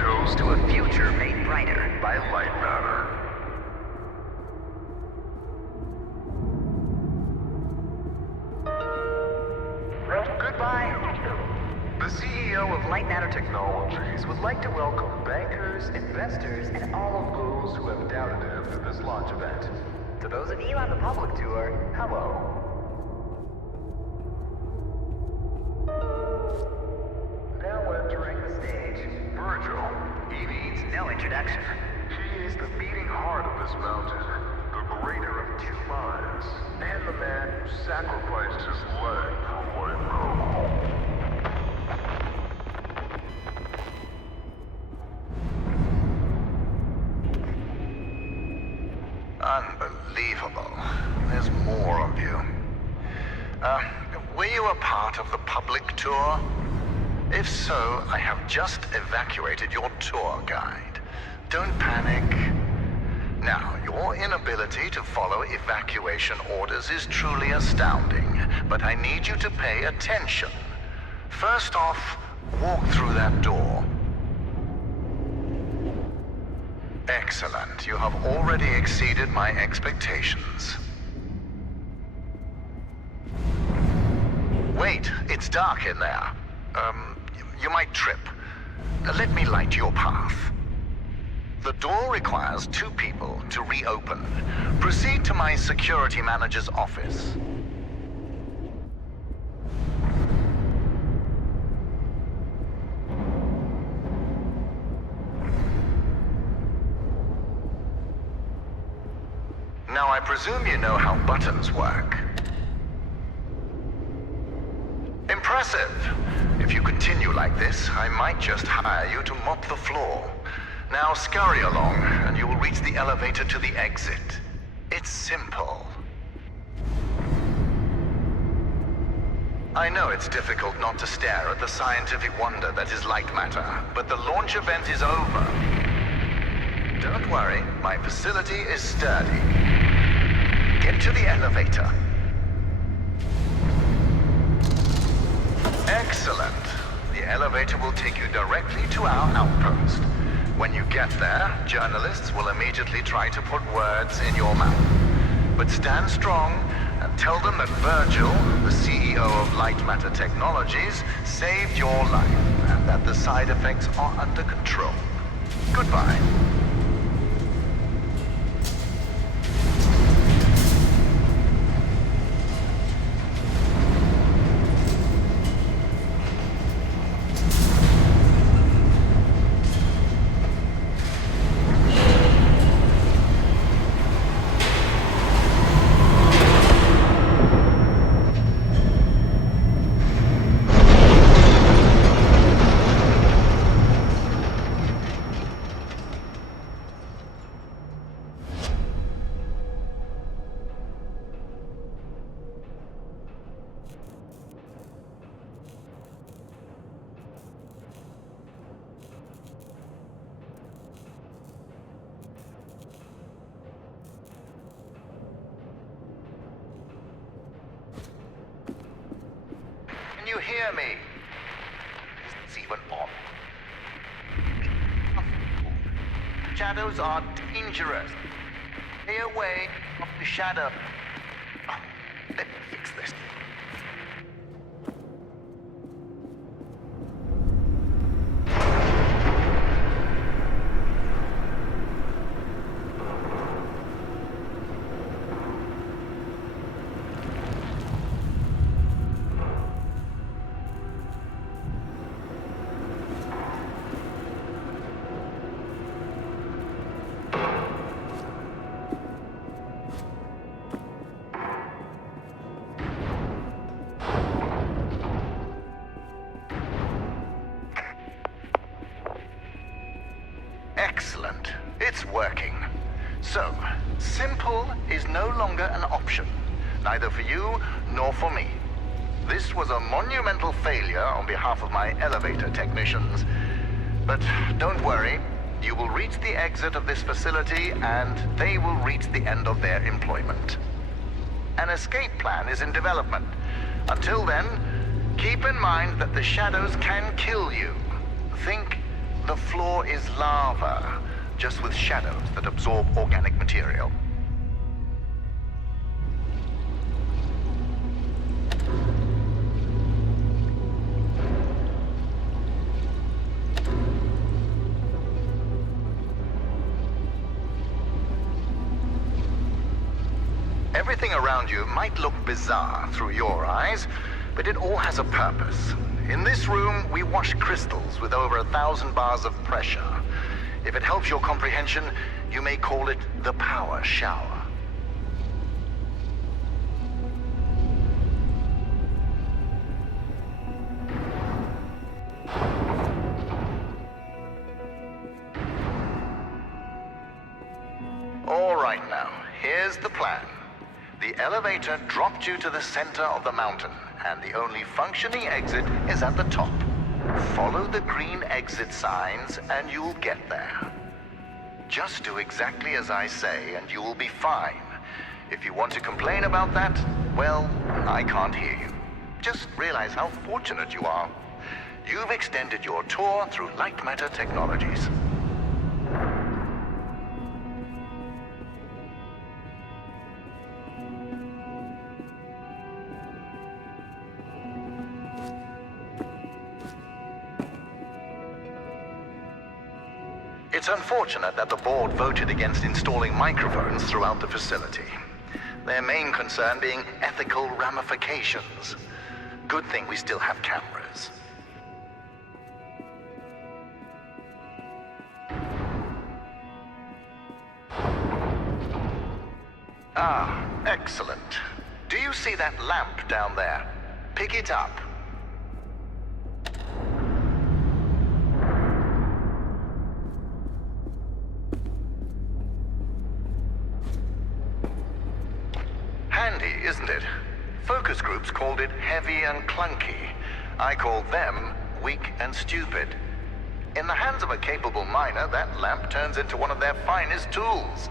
toast to a future made brighter by Lightmatter. Goodbye. The CEO of Lightmatter Technologies would like to welcome bankers, investors, and all of those who have doubted him to this launch event. To those of you on the public tour, Hello. Now entering the stage. Virgil. He needs no introduction. He is the beating heart of this mountain, the greater of two minds, and the man who sacrificed his leg for what it knows. Unbelievable. There's more of you. Were you a part of the public tour? If so, I have just evacuated your tour guide. Don't panic. Now, your inability to follow evacuation orders is truly astounding, but I need you to pay attention. First off, walk through that door. Excellent. You have already exceeded my expectations. Wait, it's dark in there. You might trip. Let me light your path. The door requires 2 people to reopen. Proceed to my security manager's office. Now, I presume you know how buttons work. Impressive. If you continue like this, I might just hire you to mop the floor. Now scurry along, and you will reach the elevator to the exit. It's simple. I know it's difficult not to stare at the scientific wonder that is Lightmatter, but the launch event is over. Don't worry, my facility is sturdy. Get to the elevator. Excellent. The elevator will take you directly to our outpost. When you get there, journalists will immediately try to put words in your mouth. But stand strong and tell them that Virgil, the CEO of Lightmatter Technologies, saved your life and that the side effects are under control. Goodbye. Can you hear me? Is this even on? Shadows are dangerous. Stay away from the shadow. Oh, let me fix this. Excellent. It's working. So, simple is no longer an option, neither for you nor for me. This was a monumental failure on behalf of my elevator technicians. But don't worry, you will reach the exit of this facility and they will reach the end of their employment. An escape plan is in development. Until then, keep in mind that the shadows can kill you. Think The floor is lava, just with shadows that absorb organic material. Everything around you might look bizarre through your eyes, but it all has a purpose. In this room, we wash crystals with over 1,000 bars of pressure. If it helps your comprehension, you may call it the power shower. All right now, here's the plan. The elevator dropped you to the center of the mountain, and the only functioning exit is at the top. Follow the green exit signs, and you'll get there. Just do exactly as I say, and you will be fine. If you want to complain about that, well, I can't hear you. Just realize how fortunate you are. You've extended your tour through Lightmatter Technologies. It's unfortunate that the board voted against installing microphones throughout the facility. Their main concern being ethical ramifications. Good thing we still have cameras. Ah, excellent. Do you see that lamp down there? Pick it up. Handy, isn't it? Focus groups called it heavy and clunky. I called them weak and stupid. In the hands of a capable miner, that lamp turns into one of their finest tools.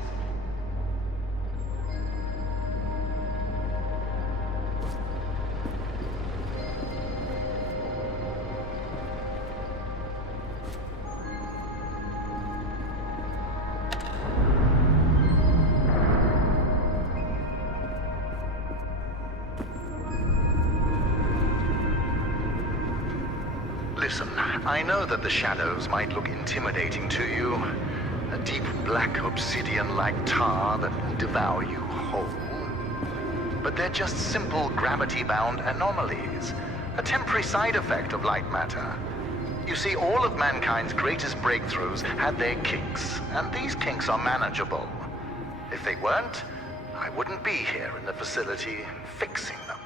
Listen, I know that the shadows might look intimidating to you. A deep black obsidian-like tar that will devour you whole. But they're just simple gravity-bound anomalies. A temporary side effect of light matter. You see, all of mankind's greatest breakthroughs had their kinks, and these kinks are manageable. If they weren't, I wouldn't be here in the facility fixing them.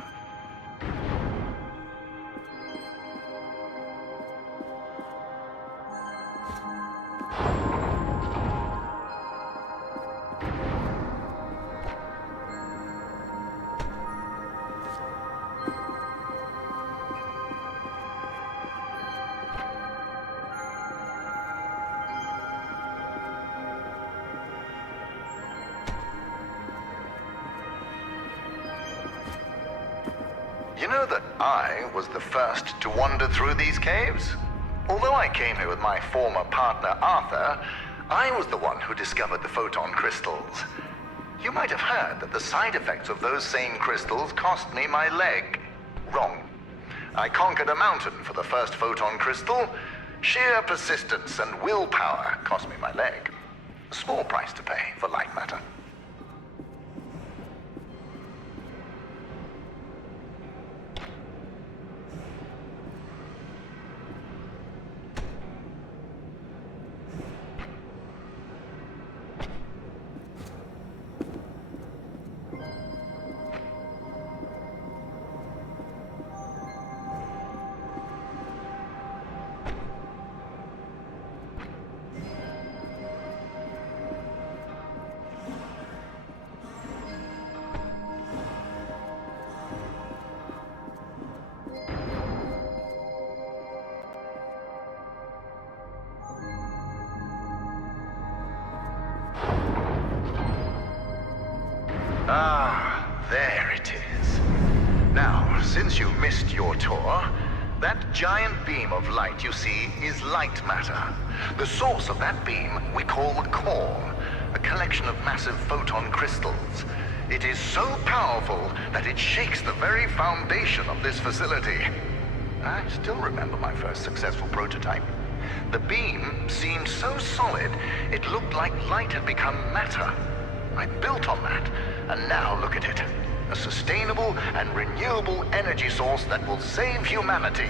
You know that I was the first to wander through these caves? Although I came here with my former partner, Arthur, I was the one who discovered the photon crystals. You might have heard that the side effects of those same crystals cost me my leg. Wrong. I conquered a mountain for the first photon crystal. Sheer persistence and willpower cost me my leg. A small price to pay for light matter. Ah, there it is. Now, since you missed your tour, That giant beam of light you see is light matter. The source of that beam we call the core, a collection of massive photon crystals. It is so powerful that it shakes the very foundation of this facility. I still remember my first successful prototype. The beam seemed so solid, it looked like light had become matter. I built on that, and now look at it. A sustainable and renewable energy source that will save humanity.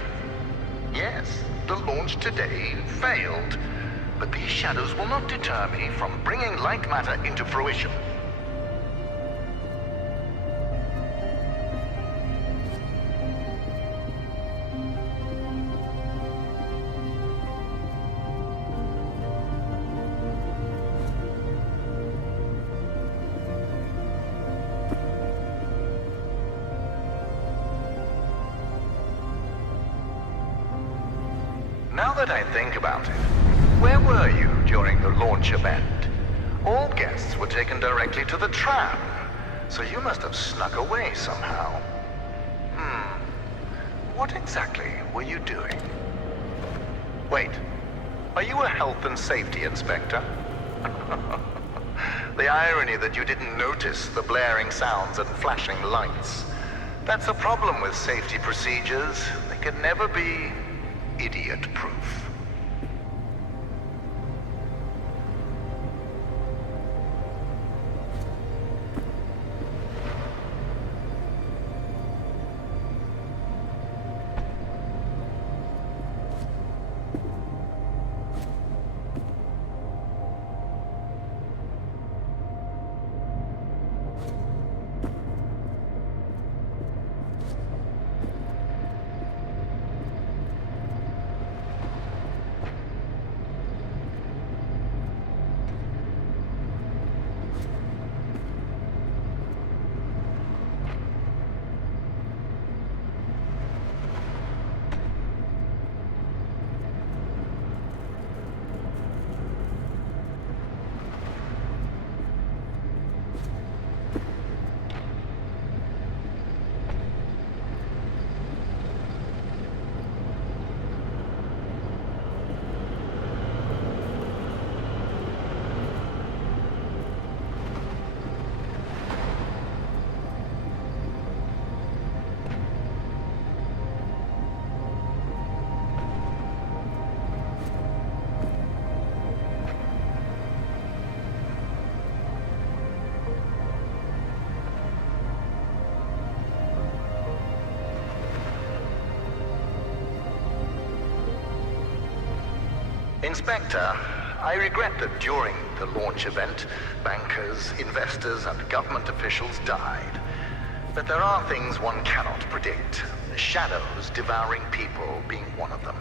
Yes, the launch today failed, but these shadows will not deter me from bringing light matter into fruition. Now that I think about it, where were you during the launch event? All guests were taken directly to the tram, so you must have snuck away somehow. What exactly were you doing? Wait, are you a health and safety inspector? The irony that you didn't notice the blaring sounds and flashing lights. That's a problem with safety procedures. They can never be idiot-proof. Inspector, I regret that during the launch event, bankers, investors, and government officials died. But there are things one cannot predict. The shadows devouring people being one of them.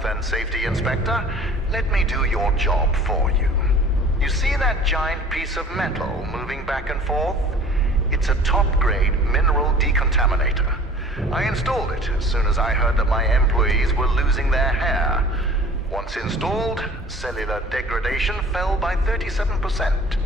health and safety, Inspector. Let me do your job for you. You see that giant piece of metal moving back and forth? It's a top-grade mineral decontaminator. I installed it as soon as I heard that my employees were losing their hair. Once installed, cellular degradation fell by 37%.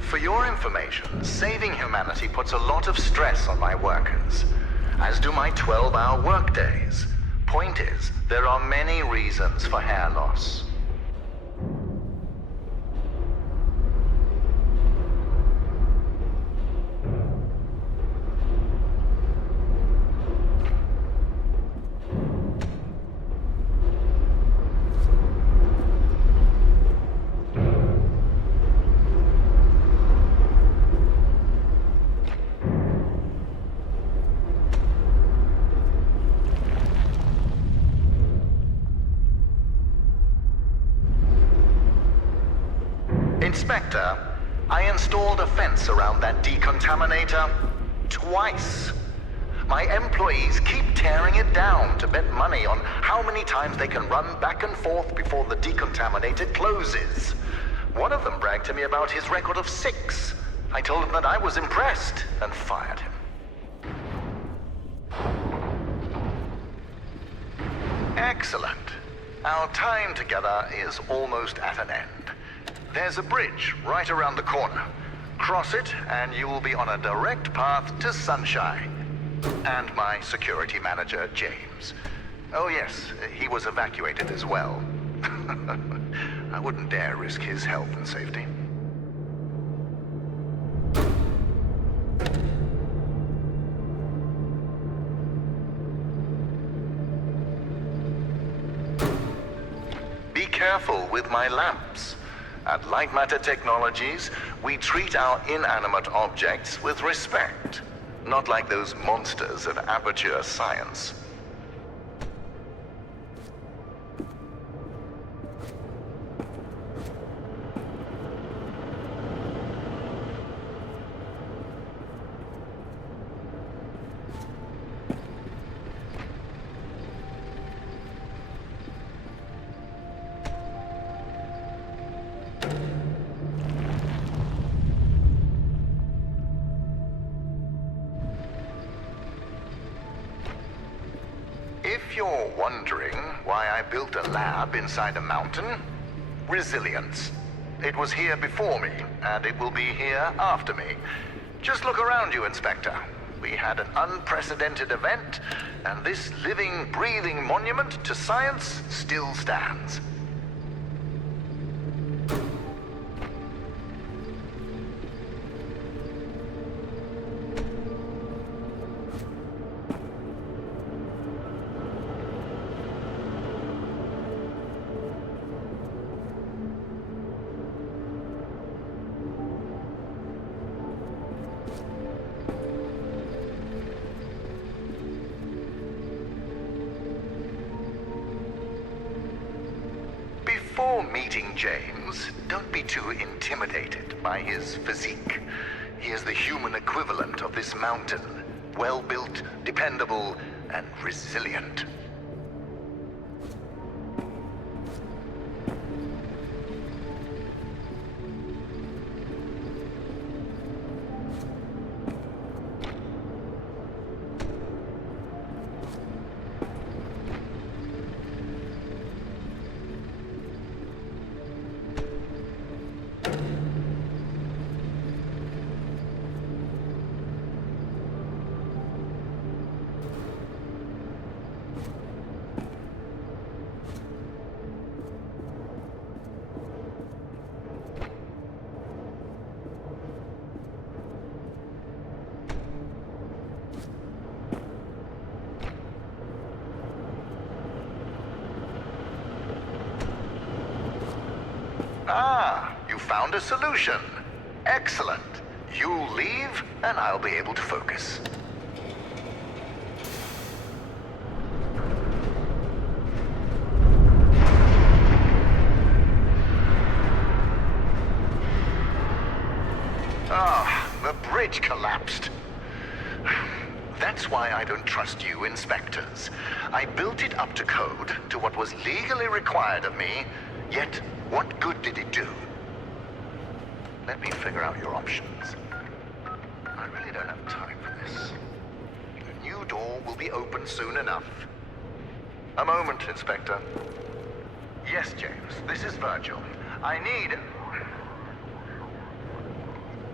For your information, saving humanity puts a lot of stress on my workers, as do my 12-hour workdays. Point is, there are many reasons for hair loss. Inspector, I installed a fence around that decontaminator twice. My employees keep tearing it down to bet money on how many times they can run back and forth before the decontaminator closes. One of them bragged to me about his record of 6. I told him that I was impressed and fired him. Excellent. Our time together is almost at an end. There's a bridge right around the corner. Cross it, and you will be on a direct path to Sunshine. And my security manager, James. Oh yes, he was evacuated as well. I wouldn't dare risk his health and safety. Be careful with my lamps. At Lightmatter Technologies, we treat our inanimate objects with respect, not like those monsters at Aperture Science. If you're wondering why I built a lab inside a mountain, resilience. It was here before me, and it will be here after me. Just look around you, Inspector. We had an unprecedented event, and this living, breathing monument to science still stands. Before meeting James, don't be too intimidated by his physique. He is the human equivalent of this mountain. Well-built, dependable, and resilient. Ah, you found a solution. Excellent. You leave, and I'll be able to focus. bridge collapsed. That's why I don't trust you, inspectors. I built it up to code, to what was legally required of me, yet what good did it do? Let me figure out your options. I really don't have time for this. The new door will be open soon enough. A moment, Inspector. Yes, James, this is Virgil. I need...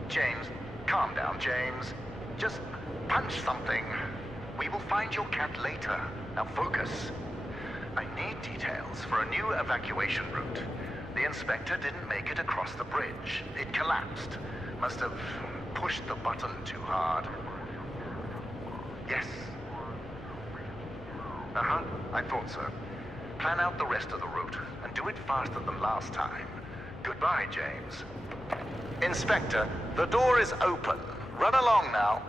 James, calm down, James. Just punch something. We will find your cat later. Now focus. I need details for a new evacuation route. The inspector didn't make it across the bridge. It collapsed. Must have pushed the button too hard. Yes. Uh-huh, I thought so. Plan out the rest of the route, and do it faster than last time. Goodbye, James. Inspector, the door is open. Run along now.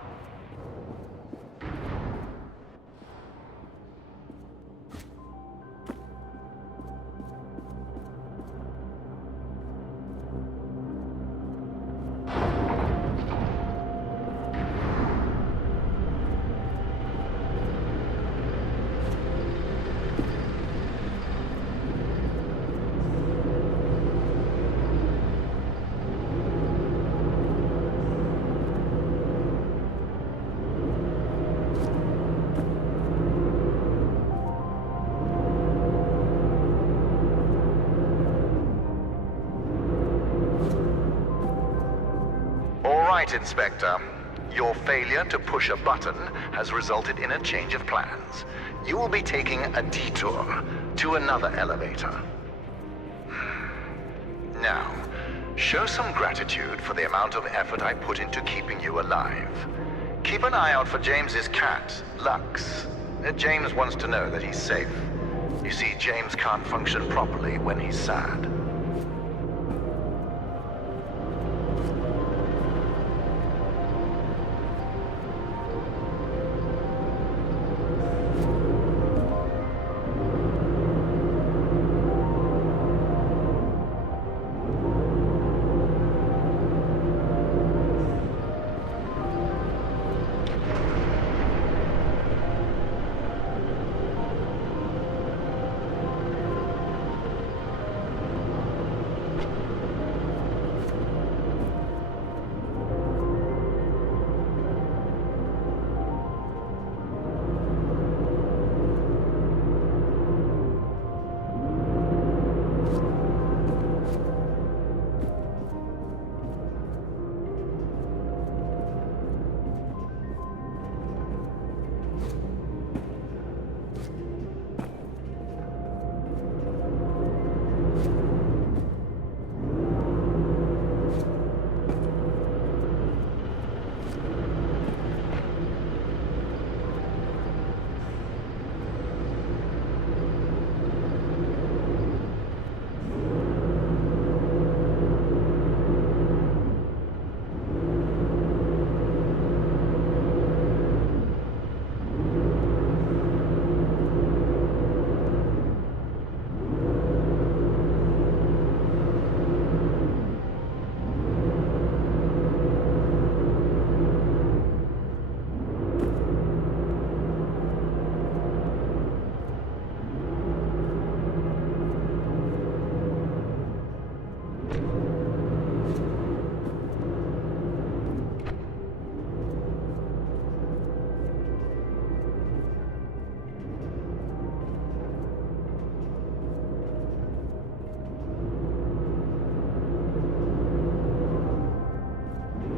Right, Inspector. Your failure to push a button has resulted in a change of plans. You will be taking a detour to another elevator. Now, show some gratitude for the amount of effort I put into keeping you alive. Keep an eye out for James's cat, Lux. James wants to know that he's safe. You see, James can't function properly when he's sad.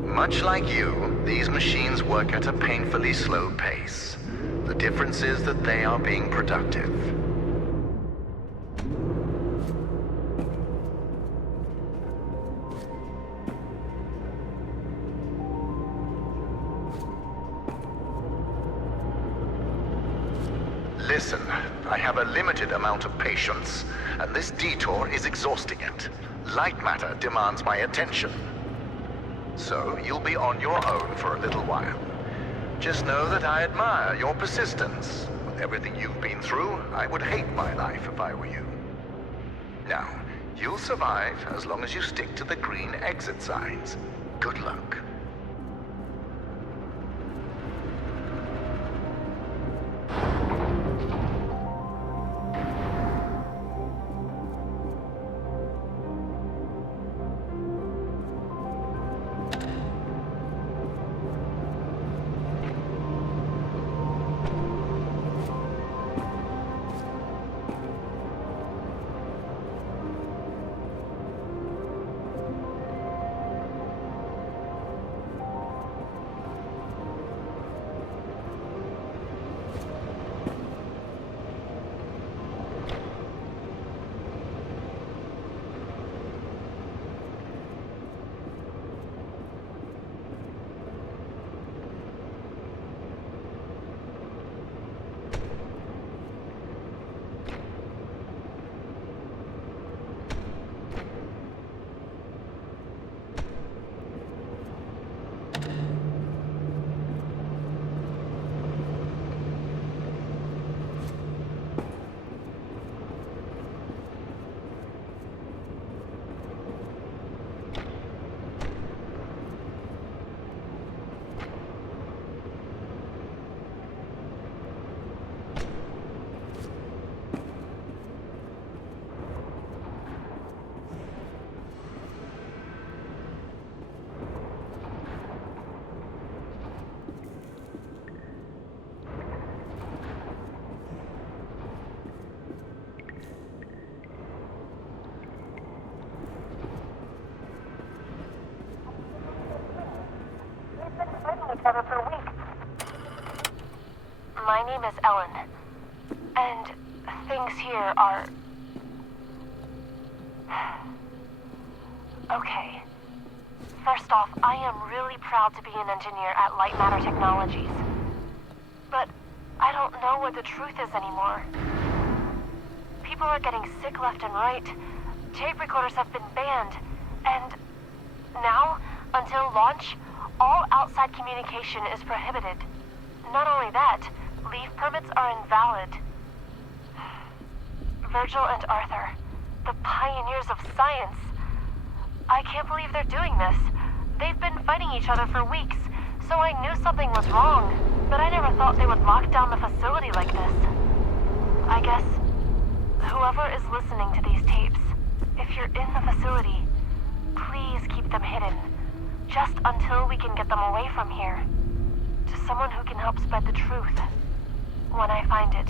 Much like you, these machines work at a painfully slow pace. The difference is that they are being productive. Listen, I have a limited amount of patience, and this detour is exhausting it. Lightmatter demands my attention. So, you'll be on your own for a little while. Just know that I admire your persistence. With everything you've been through, I would hate my life if I were you. Now, you'll survive as long as you stick to the green exit signs. Good luck. My name is Ellen. And things here are... Okay. First off, I am really proud to be an engineer at Lightmatter Technologies. But I don't know what the truth is anymore. People are getting sick left and right. Tape recorders have been banned. And now, until launch, all outside communication is prohibited. Not only that, leave permits are invalid. Virgil and Arthur, the pioneers of science. I can't believe they're doing this. They've been fighting each other for weeks, so I knew something was wrong. But I never thought they would lock down the facility like this. I guess whoever is listening to these tapes, if you're in the facility, please keep them hidden. Just until we can get them away from here. To someone who can help spread the truth. When I find it.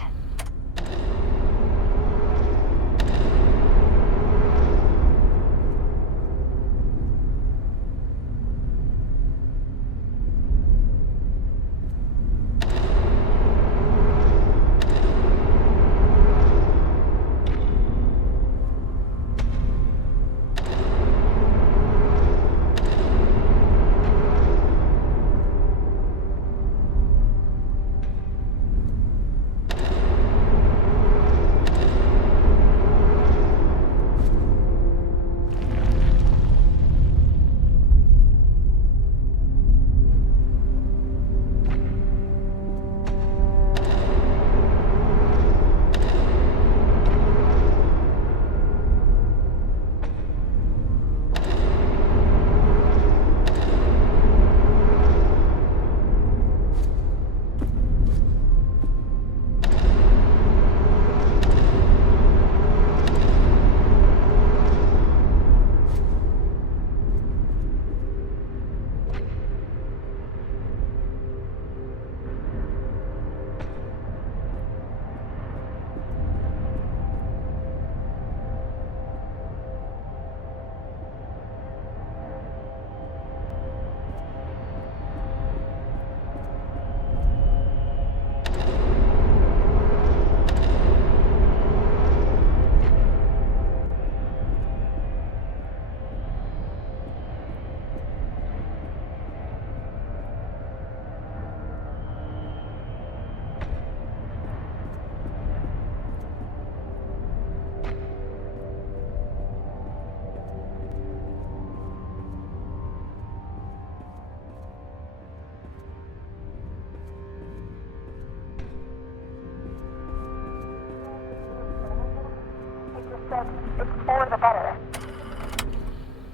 It's for the better.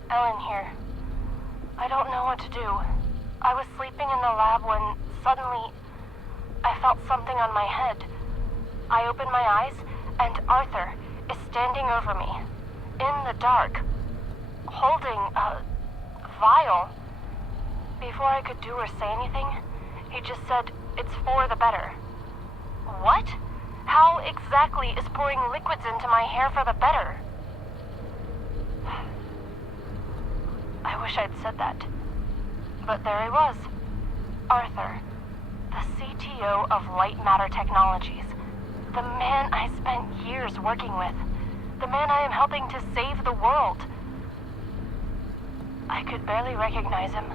Ellen here. I don't know what to do. I was sleeping in the lab when suddenly I felt something on my head. I opened my eyes and Arthur is standing over me in the dark, holding a vial. Before I could do or say anything, he just said, "It's for the better." What? How exactly is pouring liquids into my hair for the better? I wish I'd said that. But there he was. Arthur, the CTO of Lightmatter Technologies. The man I spent years working with. The man I am helping to save the world. I could barely recognize him.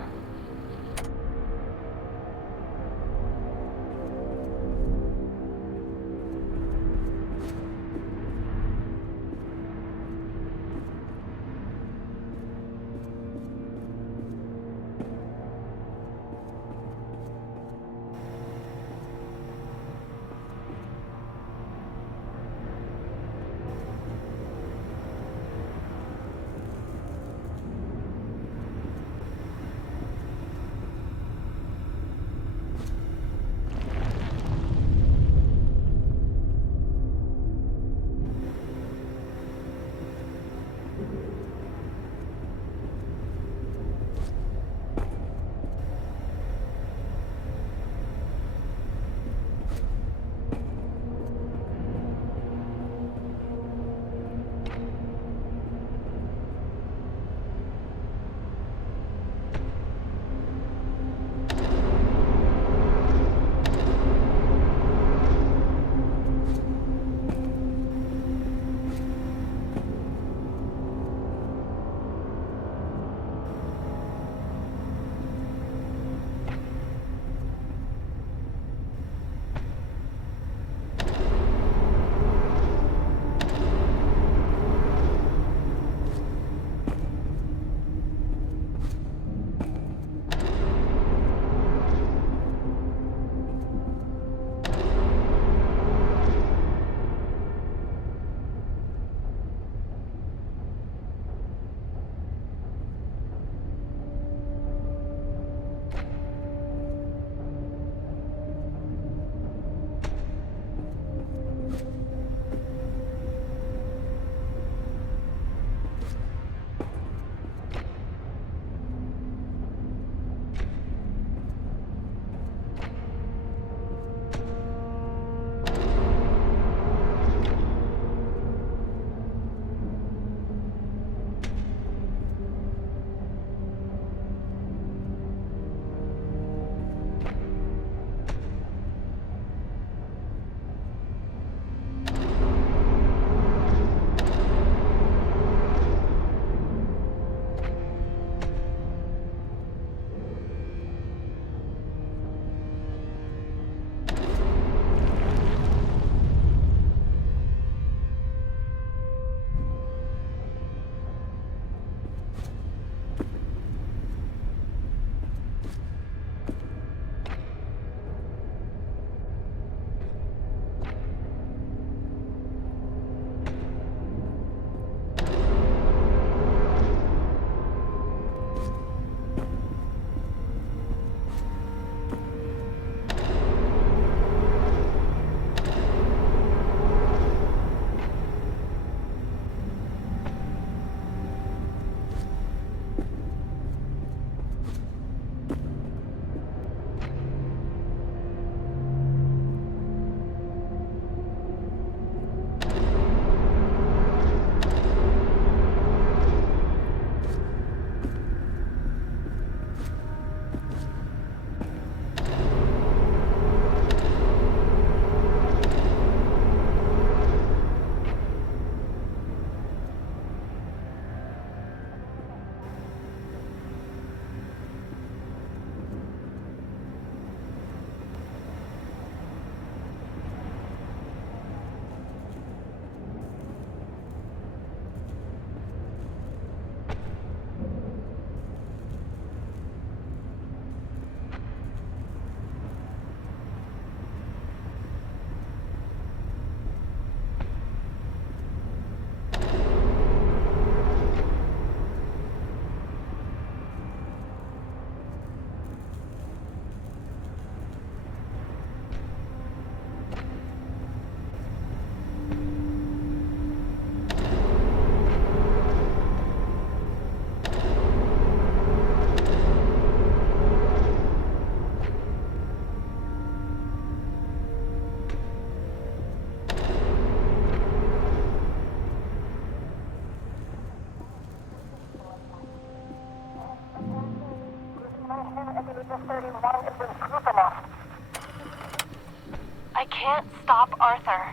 can't stop Arthur.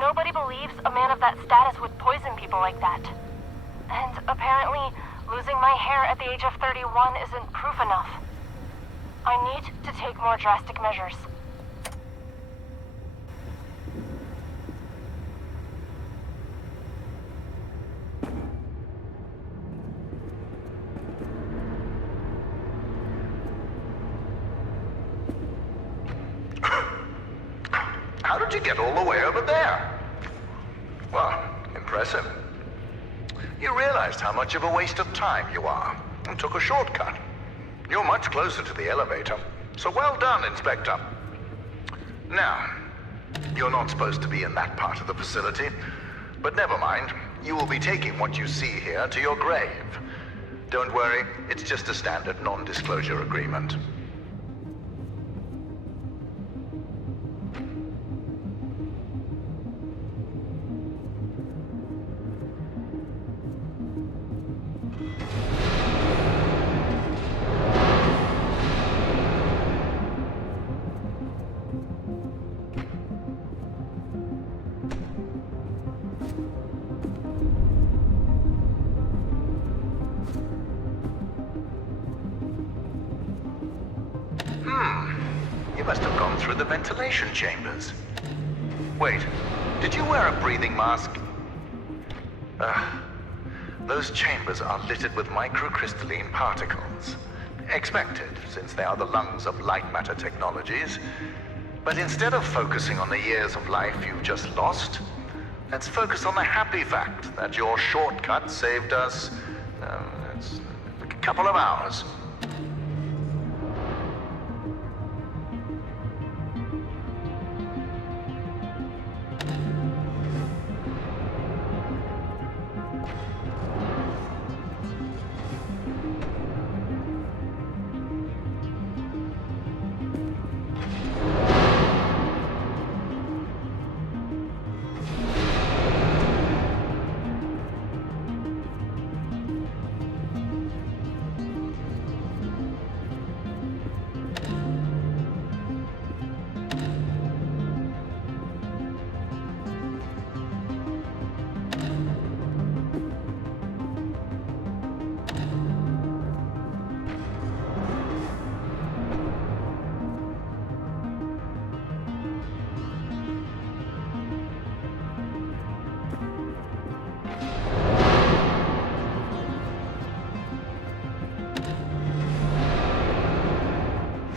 Nobody believes a man of that status would poison people like that. And apparently, losing my hair at the age of 31 isn't proof enough. I need to take more drastic measures. How did you get all the way over there? Well, impressive. You realized how much of a waste of time you are, and took a shortcut. You're much closer to the elevator, so well done, Inspector. Now, you're not supposed to be in that part of the facility, but never mind. You will be taking what you see here to your grave. Don't worry, it's just a standard non-disclosure agreement. You must have gone through the ventilation chambers. Wait, did you wear a breathing mask? Those chambers are littered with microcrystalline particles. Expected, since they are the lungs of Lightmatter technologies. But instead of focusing on the years of life you've just lost, let's focus on the happy fact that your shortcut saved us, a couple of hours.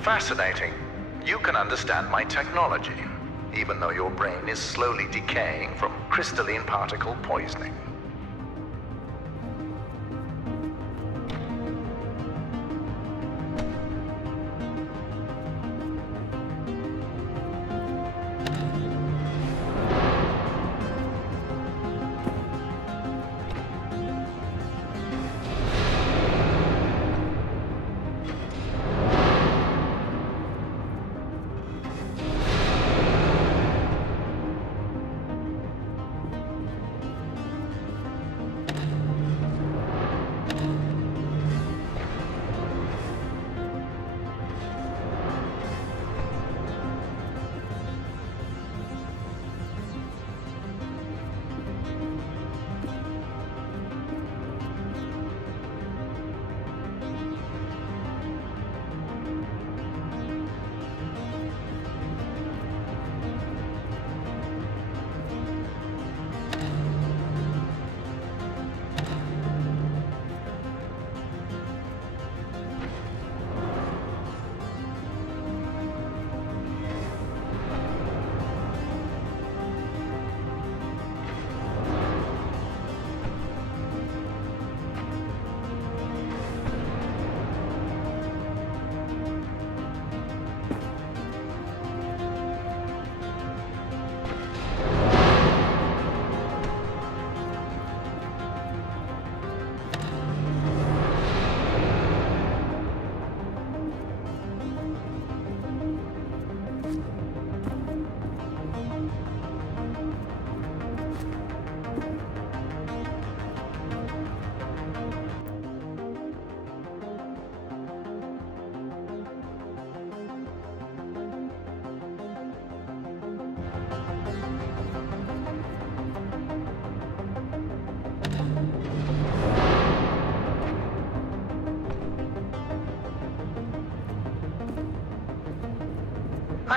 Fascinating. You can understand my technology, even though your brain is slowly decaying from crystalline particle poisoning.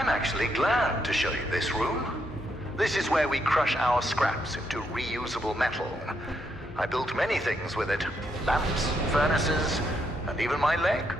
I'm actually glad to show you this room. This is where we crush our scraps into reusable metal. I built many things with it. Lamps, furnaces, and even my leg.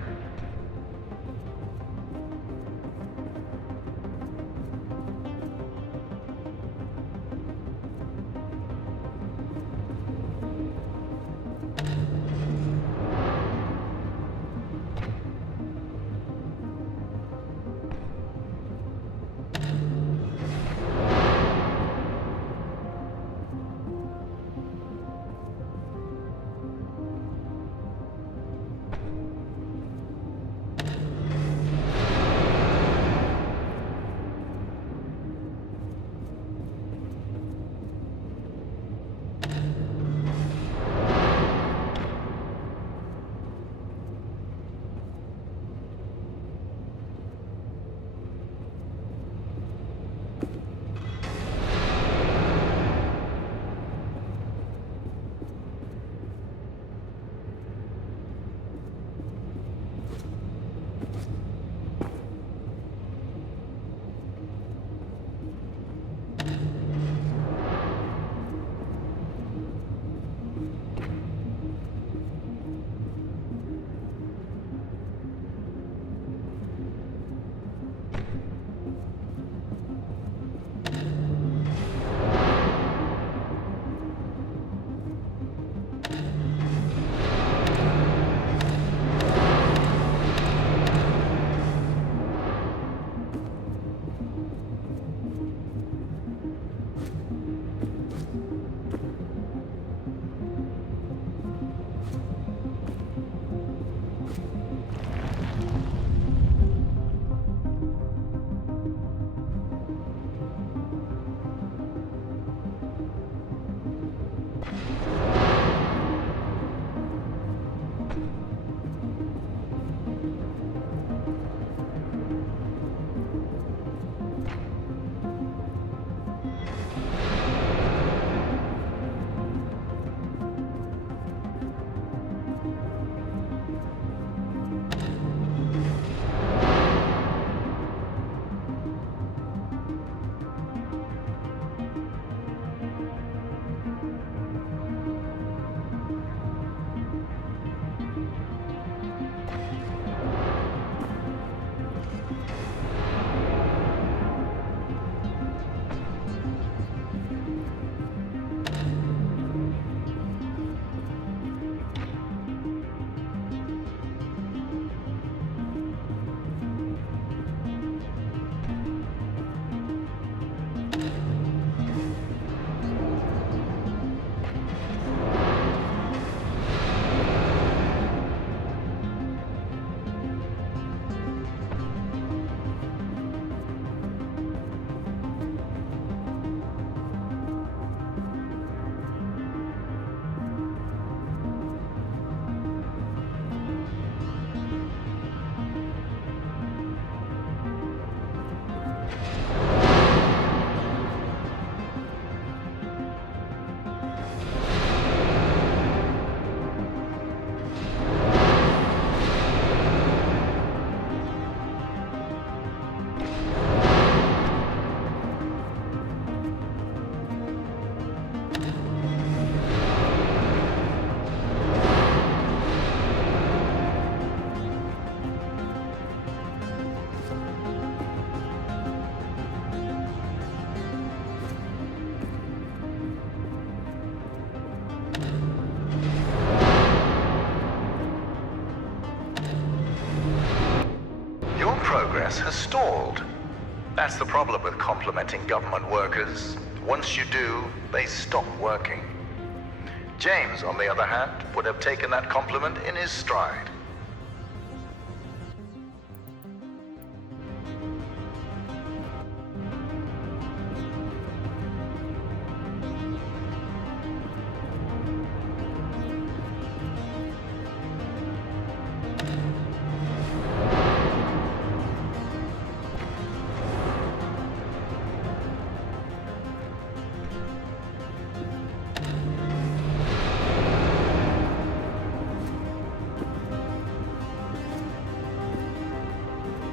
progress has stalled. That's the problem with complimenting government workers. Once you do, they stop working. James, on the other hand, would have taken that compliment in his stride.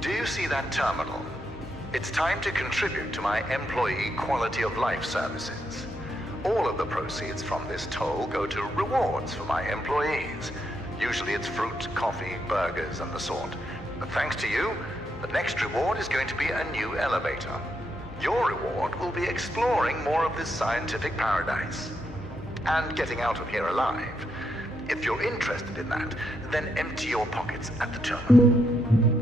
Do you see that terminal? It's time to contribute to my employee quality of life services. All of the proceeds from this toll go to rewards for my employees. Usually it's fruit, coffee, burgers, and the sort. But thanks to you, the next reward is going to be a new elevator. Your reward will be exploring more of this scientific paradise. And getting out of here alive. If you're interested in that, then empty your pockets at the terminal.